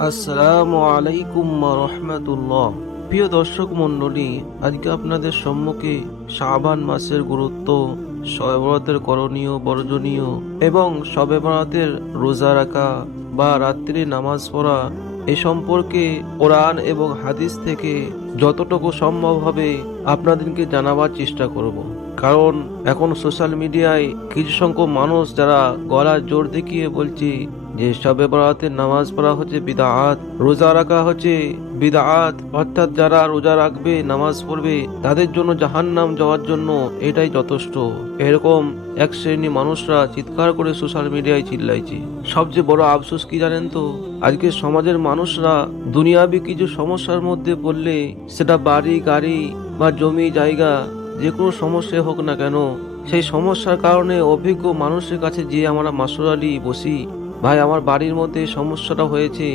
আসসালামু আলাইকুম রহমতুল্লাহ। প্রিয় দর্শক মণ্ডলী, আজকে আপনাদের সম্মুখে শাবান মাসের গুরুত্ব, শবে বরাতের করণীয় বর্জনীয় এবং শবে বরাতের রোজা রাখা বা রাত্রি নামাজ পড়া এ সম্পর্কে কোরআন এবং হাদিস থেকে যতটুকু সম্ভব হবে আপনাদেরকে জানাবার চেষ্টা করব। কারণ এখন সোশ্যাল মিডিয়ায় কিছু সংখ্যক মানুষ যারা গলার জোর দেখিয়ে বলছে যে শবে বরাতের নামাজ পড়া হচ্ছে বিদআত, রোজা রাখা হচ্ছে বিদআত, অর্থাৎ যারা রোজা রাখবে নামাজ পড়বে তাদের জন্য জাহান্নাম যাওয়ার জন্য এটাই যথেষ্ট। এরকম এক শ্রেণী মানুষরা চিৎকার করে সোশ্যাল মিডিয়ায় চিল্লাইছে। সবচেয়ে বড় আফসোস কি জানেন তো, আজকে সমাজের মানুষরা দুনিয়াবি কিছু সমস্যার মধ্যে পড়লে, সেটা বাড়ি গাড়ি বা জমি জায়গা যে কোনো সমস্যা হোক না কেন, সেই সমস্যার কারণে অভিজ্ঞ মানুষের কাছে গিয়ে আমরা মাসুরালি বসি, ভাই আমার বাড়ির মধ্যে এই সমস্যাটা হয়েছে,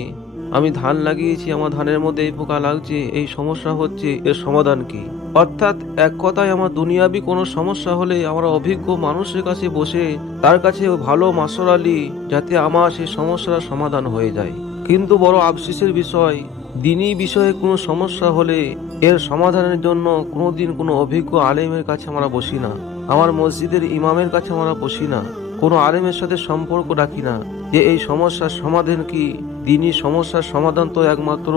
আমি ধান লাগিয়েছি, আমার ধানের মধ্যে এই পোকা লাগছে, এই সমস্যা হচ্ছে, এর সমাধান কি? অর্থাৎ এক কথায় আমার দুনিয়াবি কোনো সমস্যা হলে আমরা অভিজ্ঞ মানুষের কাছে বসে তার কাছে ভালো মাসুরালি, যাতে আমার সেই সমস্যার সমাধান হয়ে যায়। কিন্তু বড় আফসোসের বিষয়, দিনী বিষয়ে কোনো সমস্যা হলে এর সমাধানের জন্য কোনোদিন কোনো অভিজ্ঞ আলেমের কাছে আমরা বসি না, আমার মসজিদের ইমামের কাছে আমরা বসি না, কোনো আলেমের সাথে সম্পর্ক রাখি না যে এই সমস্যার সমাধান কি। দিনী সমস্যার সমাধান তো একমাত্র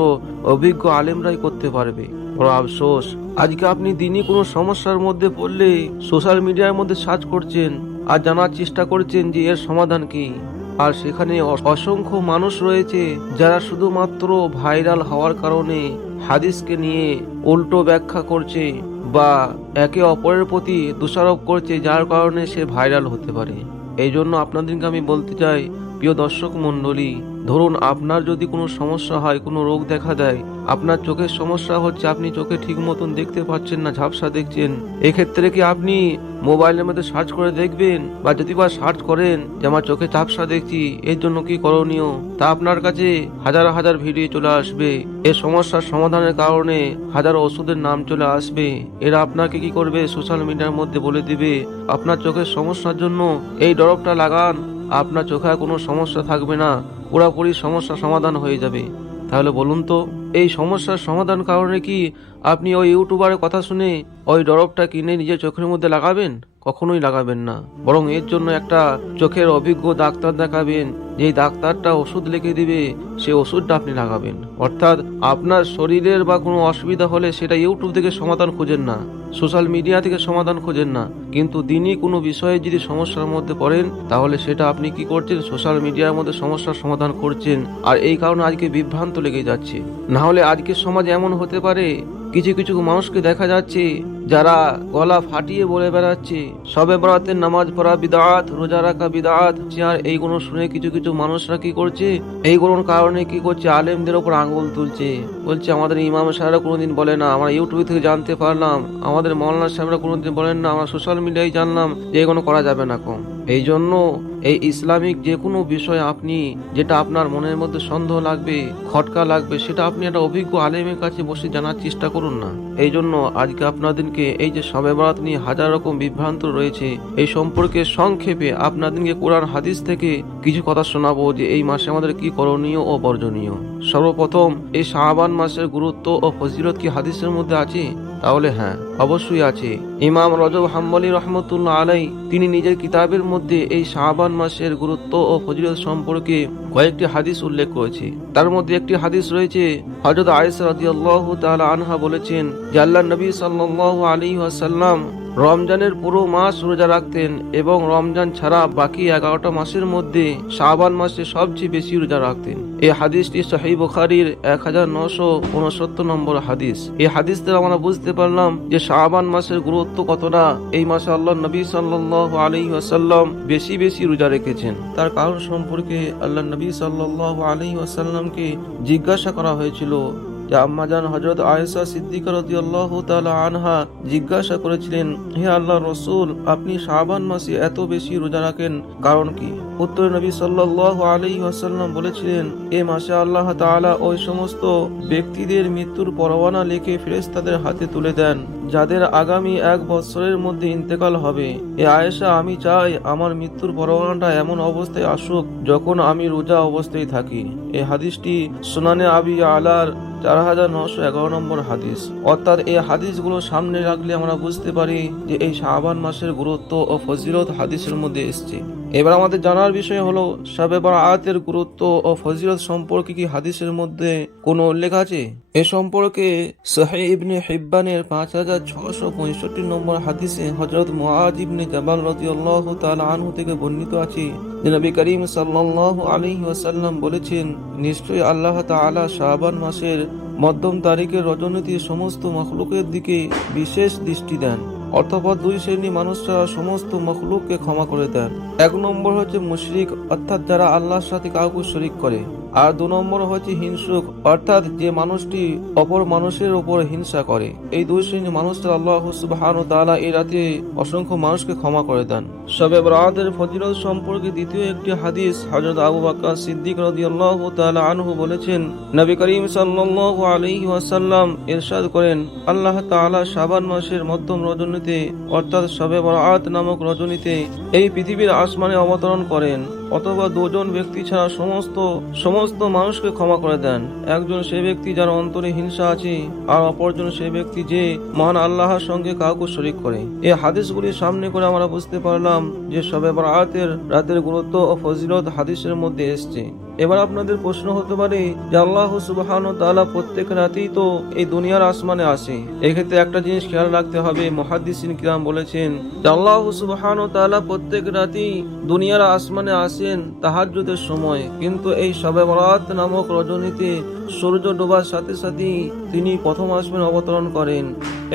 অভিজ্ঞ আলেমরাই করতে পারবে। বড় আফসোস, আজকে আপনি দিনী কোনো সমস্যার মধ্যে পড়লে সোশ্যাল মিডিয়ার মধ্যে সার্চ করছেন আর জানার চেষ্টা করছেন যে এর সমাধান কি, আর সেখানে অসংখ্য মানুষ রয়েছে যারা শুধুমাত্র ভাইরাল হওয়ার কারণে হাদিসকে নিয়ে উল্টো ব্যাখ্যা করছে বা একে অপরের প্রতি দোষারোপ করছে, যার কারণে সে ভাইরাল হতে পারে। এই জন্য আপনাদেরকে আমি বলতে চাই, প্রিয় দর্শক মণ্ডলী, ধরুন আপনার যদি কোনো সমস্যা হয়, কোনো রোগ দেখা দেয়, আপনার চোখের সমস্যা হচ্ছে, আপনি চোখে ঠিক মতন দেখতে পাচ্ছেন না, ঝাপসা দেখছেন, এক্ষেত্রে কি আপনি মোবাইলের মধ্যে সার্চ করে দেখবেন? বা যদি বা সার্চ করেন যে আমার চোখে ঝাপসা দেখছি, এর জন্য কি করণীয়, তা আপনার কাছে হাজার হাজার ভিডিও চলে আসবে, এর সমস্যার সমাধানের কারণে হাজার ওষুধের নাম চলে আসবে। এরা আপনাকে কি করবে, সোশ্যাল মিডিয়ার মধ্যে বলে দিবে আপনার চোখের সমস্যার জন্য এই ড্রপটা লাগান, আপনার চোখে আর কোনো সমস্যা থাকবে না, পুরোপুরি সমস্যা সমাধান হয়ে যাবে। তাহলে বলুন তো, এই সমস্যার সমাধান কারণে কি আপনি ওই ইউটিউবারের কথা শুনে ওই ড্রপটা কিনে নিজের চোখের মধ্যে লাগাবেন? কখনোই লাগাবেন না। বরং এর জন্য একটা চোখের অভিজ্ঞ ডাক্তার দেখাবেন, যেই ডাক্তারটা ওষুধ লিখে দিবে সেই ওষুধটা আপনি লাগাবেন। অর্থাৎ আপনার শরীরের বা কোনো অসুবিধা হলে সেটা ইউটিউব থেকে সমাধান খোঁজেন না, সোশ্যাল মিডিয়া থেকে সমাধান খোঁজেন না, কিন্তু দিনই কোনো বিষয়ে যদি সমস্যার মধ্যে পড়েন তাহলে সেটা আপনি কি করছেন, সোশ্যাল মিডিয়ার মধ্যে সমস্যার সমাধান করছেন। আর এই কারণে আজকে বিভ্রান্ত লেগে যাচ্ছে। না হলে আজকের সমাজ এমন হতে পারে, কিছু কিছু মানুষকে দেখা যাচ্ছে যারা গলা ফাটিয়ে বলে বেড়াচ্ছে শবে বরাতের নামাজ পড়া বিদআত, রোজা রাখা বিদআত, আর এইগুলো শুনে কিছু কিছু মানুষরা কি করছে, এইগুলোর কারণে কি করছে, আলেমদের ওপর আঙ্গুল তুলছে, বলছে আমাদের ইমাম সাহেবরা কোনোদিন বলে না, আমরা ইউটিউব থেকে জানতে পারলাম, আমাদের মৌলানা সাহেবরা কোনোদিন বলেন না, আমরা সোশ্যাল মিডিয়ায় জানলাম যে এগুলো করা যাবে না কম। এই জন্য এই ইসলামিক যে কোনো বিষয় আপনি, যেটা আপনার মনের মধ্যে সন্দেহ লাগবে, খটকা লাগবে, সেটা আপনি একটা অভিজ্ঞ আলেমের কাছে বসে জানার চেষ্টা করুন না। এই জন্য আজকে আপনাদেরকে এই যে শবে বরাত নিয়ে হাজার রকম বিভ্রান্ত রয়েছে, এই সম্পর্কে সংক্ষেপে আপনাদেরকে কোরআন হাদিস থেকে কিছু কথা শোনাবো যে এই মাসে আমাদের কি করণীয় ও বর্জনীয়। সর্বপ্রথম, এই শাবান মাসের গুরুত্ব ও ফজিলত কি হাদিসের মধ্যে আছে? তাহলে হ্যাঁ, অবশ্যই আছে। ইমাম রজব হাম্বলী রহমতুল্লাহ আলাই তিনি নিজের কিতাবের মধ্যে এই শাবান মাসের গুরুত্ব ও ফজিলত সম্পর্কে কয়েকটি হাদিস উল্লেখ করেছে। তার মধ্যে একটি হাদিস রয়েছে, হযরত আয়েশা রাদিয়াল্লাহু তাআলা আনহা বলেছেন যে আল্লাহর নবী সাল্লাল্লাহু আলাইহি ওয়াসাল্লাম রমজানের পুরো মাস রোজা রাখতেন এবং রমজান ছাড়া বাকি 11টা মাসের মধ্যে শাবান মাসে সবচেয়ে বেশি রোজা রাখতেন। এই হাদিসটি সহিহ বুখারীর 1969 নম্বর হাদিস। এই হাদিস থেকে আমরা বুঝতে পারলাম যে শাবান মাসের গুরুত্ব কতটা। এই মাসে আল্লাহর নবী সাল্লাল্লাহু আলাইহি ওয়াসাল্লাম বেশি বেশি রোজা রেখেছেন। তার কারণ সম্পর্কে আল্লাহর নবী সাল্লাল্লাহু আলাইহি ওয়াসাল্লামকে জিজ্ঞাসা করা হয়েছিল যে আম্মাজান হযরত আয়েশা সিদ্দিকা রাদিয়াল্লাহু তাআলা আনহা জিজ্ঞাসা করেছিলেন, হে আল্লাহর রাসূল, আপনি শাবান মাসে এত বেশি রোজা রাখেন কারণ কি? উত্তরে নবী সাল্লাল্লাহু আলাইহি ওয়াসাল্লাম বলেছিলেন, এ মাসে আল্লাহ তাআলা ওই সমস্ত ব্যক্তিদের মৃত্যুর পরোয়ানা লিখে ফেরেশতাদের হাতে তুলে দেন যাদের আগামী 1 বছরের মধ্যে ইন্তেকাল হবে। এ আয়েশা, আমি চাই আমার মৃত্যুর পরোয়ানাটা এমন অবস্থায় আসুক যখন আমি রোজা অবস্থায় থাকি। এই হাদিসটি সুনানে আবি আলার 4911 নম্বর হাদিস। অর্থাৎ এই হাদিসগুলো সামনে রাখলে আমরা বুঝতে পারি যে এই শাবান মাসের গুরুত্ব ও ফজিলত হাদিসের মধ্যে এসেছে। এবার আমাদের জানার বিষয় হলো শবে বরাতের গুরুত্ব ও ফজিলত সম্পর্কে কি হাদিসের মধ্যে কোনো উল্লেখ আছে? এ সম্পর্কে সহিহ ইবনে হিব্বানের 5665 নম্বর হাদিসে হযরত মুআয ইবনে জাবাল রাদিয়াল্লাহু তাআলা আনহু থেকে বর্ণিত আছে যে নবী করিম সাল্লাল্লাহু আলাইহি ওয়াসাল্লাম বলেছেন, নিশ্চয়ই আল্লাহ তাআলা শাবান মাসের মধ্যম তারিখের রজনীতে সমস্ত মখলুকের দিকে বিশেষ দৃষ্টি দেন। অর্থাৎ 2 শ্রেণী মানুষরা সমস্ত মখলুককে ক্ষমা করে দেন। 1 নম্বর হচ্ছে মুশরিক, অর্থাৎ যারা আল্লাহর সাথে কাউকে শরীক করে। আর 2 নম্বর হচ্ছে হিংসুক, অর্থাৎ যে মানুষটি অপর মানুষের উপর হিংসা করে। এই 2 শ্রেণীর মানুষরা আল্লাহ সুবহানাহু ওয়া তাআলা এই রাতে অসংখ্য মানুষকে ক্ষমা করে দেন। শবে বরাতের ফজিলত সম্পর্কে দ্বিতীয় একটি হাদিস হযরত আবু বকর সিদ্দিক রাদিয়াল্লাহু তাআলা আনহু বলেছেন, নবী করিম সাল্লাল্লাহু আলাইহি ওয়াসাল্লাম ইরশাদ করেন, আল্লাহ তাআলা শাবান মাসের মধ্যম রজনীতে অর্থাৎ শবে বরাত নামক রজনীতে এই পৃথিবীর আসমানে অবতরণ করেন। অথবা 2 জন ব্যক্তি ছাড়া সমস্ত মানুষকে ক্ষমা করে দেন। একজন সে ব্যক্তি যার অন্তরে হিংসা আছে, আর অপরজন সে ব্যক্তি যে মহান আল্লাহর সঙ্গে কাউকে শরীক করে। এই হাদিসগুলি সামনে করে আমরা বুঝতে পারলাম যে শবে বরাতের রাতের গুরুত্ব ও ফজিলত হাদিসের মধ্যে এসেছে। এবার আপনাদের প্রশ্ন হতে পারে যে আল্লাহ সুবহানাহু ওয়া তাআলা প্রত্যেক রাতেই তো এই দুনিয়ার আসমানে আসে। এক্ষেত্রে একটা জিনিস খেয়াল রাখতে হবে, মুহাদ্দিসিন কিরাম বলেছেন যে আল্লাহ সুবহানাহু ওয়া তাআলা প্রত্যেক রাতেই দুনিয়ার আসমানে আসেন তাহাজ্জুদের সময়, কিন্তু এই শবে বরাত নামক রজনীতে সূর্য ডোবার সাথে সাথেই তিনি প্রথম আসমানে অবতরণ করেন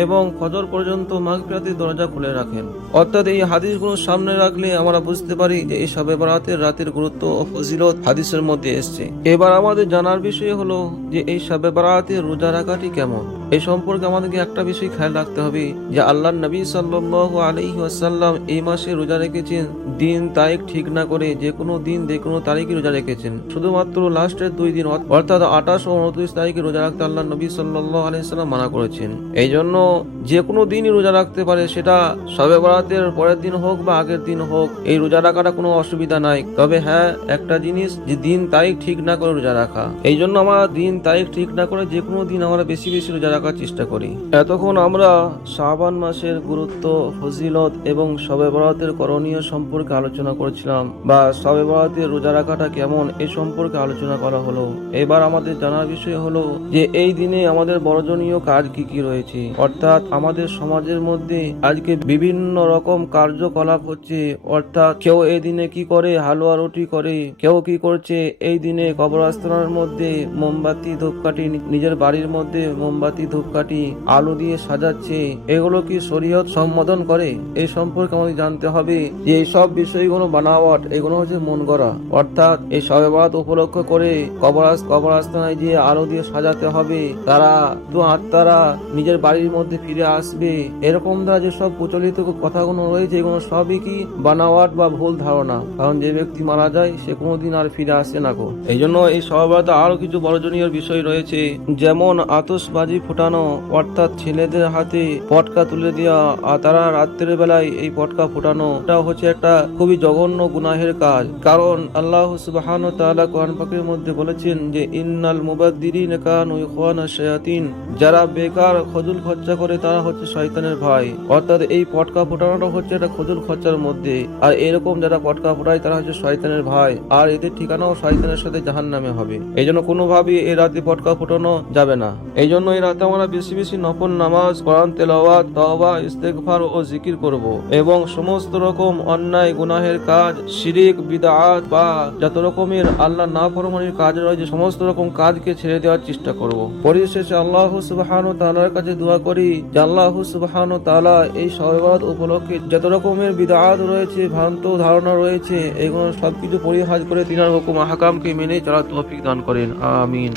এবং ফজর পর্যন্ত মাগফিরাতের দরজা খুলে রাখেন। অর্থাৎ এই হাদিসগুলো সামনে রাখলে আমরা বুঝতে পারি যে এই শবে বরাতের রাতের গুরুত্ব ও ফজিলত হাদিসের মধ্যে এসেছে। এবার আমাদের জানার বিষয় হলো যে এই শবে বরাতের রোজা রাখাটি কেমন। এই সম্পর্কে আমাদেরকে একটা বিষয় খেয়াল রাখতে হবে যে আল্লাহর নবী সাল্লাল্লাহু আলাইহি ওয়াসাল্লাম এই মাসে রোজা রেখেছেন দিন তারিখ ঠিক না করে, যে কোনো দিন যে কোনো তারিখে রোজা রেখেছেন। শুধুমাত্র লাস্টের 2 দিন অর্থাৎ 28 ও 29 তারিখে রোজা রাখতে আল্লাহর নবী সাল্লাল্লাহু আলাইহি ওয়াসাল্লাম মানা করেছেন। এই জন্য যে কোনো দিনই রোজা রাখতে পারে, সেটা শবে বরাতের পরের দিন হোক বা আগের দিন হোক, এই রোজা রাখাটা কোনো অসুবিধা নাই। তবে হ্যাঁ, একটা জিনিস যে দিন তারিখ ঠিক না করে রোজা রাখা। এই জন্য আমরা দিন তারিখ ঠিক না করে যে কোনো দিন আমরা বেশি বেশি রোজা রাখার চেষ্টা করি। এতক্ষণ আমরা শাবান মাসের গুরুত্ব, ফজিলত এবং শবে বরাতের করণীয় সম্পর্কে আলোচনা করেছিলাম, বা শবে বরাতের রোজা রাখাটা কেমন এই সম্পর্কে আলোচনা করা হলো। এবার আমাদের জানার বিষয় হলো যে এই দিনে আমাদের বর্জনীয় কাজ কি কি রয়েছে। অর্থাৎ আমাদের সমাজের মধ্যে আজকে বিভিন্ন রকম কার্যকলাপ হচ্ছে। অর্থাৎ কেউ এই দিনে কি করে, হালুয়া রুটি করে। কেউ কি করছে এই দিনে কবরস্থানের মধ্যে মোমবাতি ধূপকাঠি, নিজের বাড়ির মধ্যে মোমবাতি ধূপকাঠি আলো দিয়ে সাজাচ্ছে। এগুলো কি শরীয়ত সম্বোধন করে? এই সম্পর্কে আমাদের জানতে হবে যে এই সব বিষয়গুলো বানাওয়াট, এগুলো হচ্ছে মন গড়া। অর্থাৎ এই শবে বরাত উপলক্ষ করে কবরস্থানায় গিয়ে আলো দিয়ে সাজাতে হবে, তারা আত্মারা নিজের বাড়ির মধ্যে ফিরে আসবে, এরকম দ্বারা যেসব প্রচলিত কথাগুলো রয়েছে এগুলো সবই কি বানাওয়াট বা ভুল ধারণা। কারণ যে ব্যক্তি মারা যায় সে কোনোদিন আর ফিরে আসে না গো। এই জন্য এই শবে বরাতে আরো কিছু বর্জনীয় বিষয় রয়েছে, যেমন আতশবাজি ফোটানো, অর্থাৎ ছেলেদের হাতে পটকা তুলে দেওয়া আর তারা রাত্রের বেলায় এই পটকা ফোটানো, এটা হচ্ছে একটা খুবই জঘন্য গুনাহের কাজ। কারণ আল্লাহ সুবহানাহু ওয়া তাআলা কোরআন পাকের মধ্যে বলেছেন যে ইন্নাল মুবাদদিরিনা কানু ইখওয়ানাশ শায়াতিন, যারা বেকার খজুল খরচা করে তারা হচ্ছে শয়তানের ভাই। অর্থাৎ এই পটকা ফোটানোটা হচ্ছে একটা খজুল খরচার মধ্যে, আর এরকম যারা পটকা ফোটায় তারা হচ্ছে শয়তানের ভাই, আর এদের ঠিকানাও শয়তানের সাথে জাহান্নামে হবে। এই জন্য কোনোভাবেই এই রাতে পটকা ফোটানো যাবে না। এই জন্য এই রাতে আমরা বেশি বেশি নফল নামাজ, কোরআন তেলাওয়াত, তওবা, ইস্তেগফার ও জিকির করব এবং সমস্ত রকম অন্যায় গুনাহের কাজ, শিরিক, বিদআত বা যত রকমের আল্লাহ নাফরমানির কাজ রয়েছে সমস্ত রকম কাজকে ছেড়ে দেওয়ার চেষ্টা করব। পরিশেষে আল্লাহ সুবহানাহু ওয়া তাআলার কাছে দোয়া করি যে আল্লাহ সুবহানাহু ওয়া তাআলা এই শবে বরাত উপলক্ষে যত রকমের বিদআত রয়েছে, ভ্রান্ত ধারণা রয়েছে, এগুলো সবকিছু পরিহার করে তিনার হুকুম আহকামকে মেনে চলার তৌফিক দান করেন। আমিন।